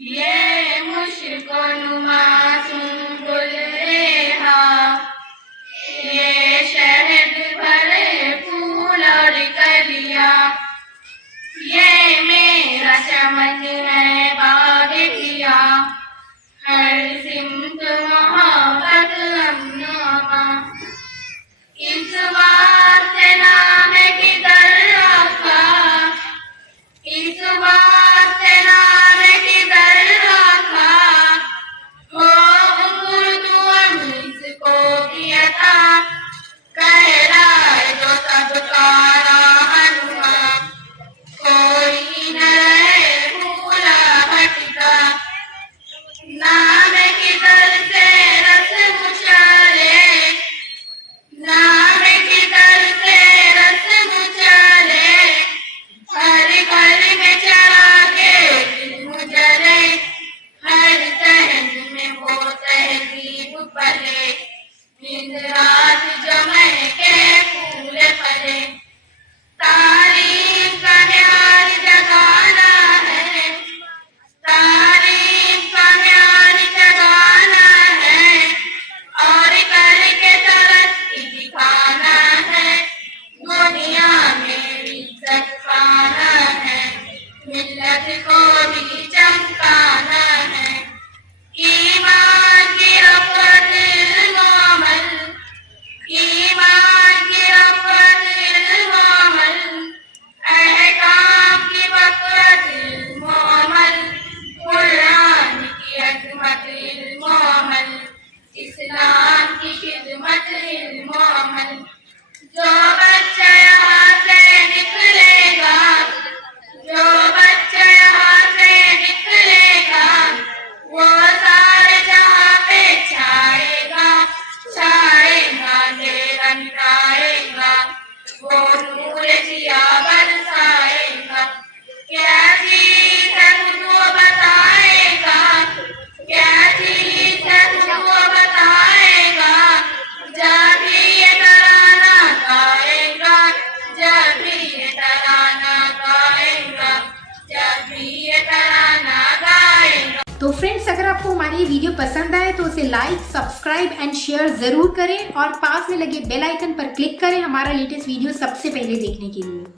ये मुश्को नुमा सुंबुल रेहा, ये शहद भरे फूल और कलियां, ये मेरा चमन है बाग किया, हर सिमत मोहब्बत अमन अमा। इस वास्ते नाम किधर रखा, इस वास्ते नाम किधर रखा, हो उर्दू इसको किया था, कह रहा है जो सबका रहनुमा, कोई न रहे भूला भटका। नाम किधर से रस उछाले, नाम किधर से रस उछाले, हर घर में चढ़ा के दिल मुजरे, हर सहन में वो तहजीब पले, दिन रात जमे के फूल फले। तारीफ का न्यार जगाना है, तारीफ का न्यार जगाना है, और करके तरक्की दिखाना है, दुनिया में इज्जत पाना है, मिल्लत को भी चमकाना है। ईमान की रफ़त इल्म-ओ-अमल, ईमान की रफ़त इल्म-ओ-अमल, अहकाम की वक़्त इल्म-ओ-अमल, कुरान की अज़मत इल्म-ओ-अमल, इस्लाम की खिदमत इल्म-ओ-अमल। जो बच्चा यहाँ से निकलेगा, जो बच्चा यहाँ से निकलेगा, वो सारे जहाँ पे छाएगा, छाएगा निराएगा, वो नूर जिया बरसाएगा। क्या चीज़ है तुझको बताएगा, क्या चीज़ है तुझको बताएगा, जब भी ये तराना गाएगा, जब भी ये तराना गाएगा, जब भी ये तराना गाएगा। तो फ्रेंड्स, अगर आपको हमारी ये वीडियो पसंद आए तो उसे लाइक, सब्सक्राइब एंड शेयर ज़रूर करें और पास में लगे बेल आइकन पर क्लिक करें हमारा लेटेस्ट वीडियो सबसे पहले देखने के लिए।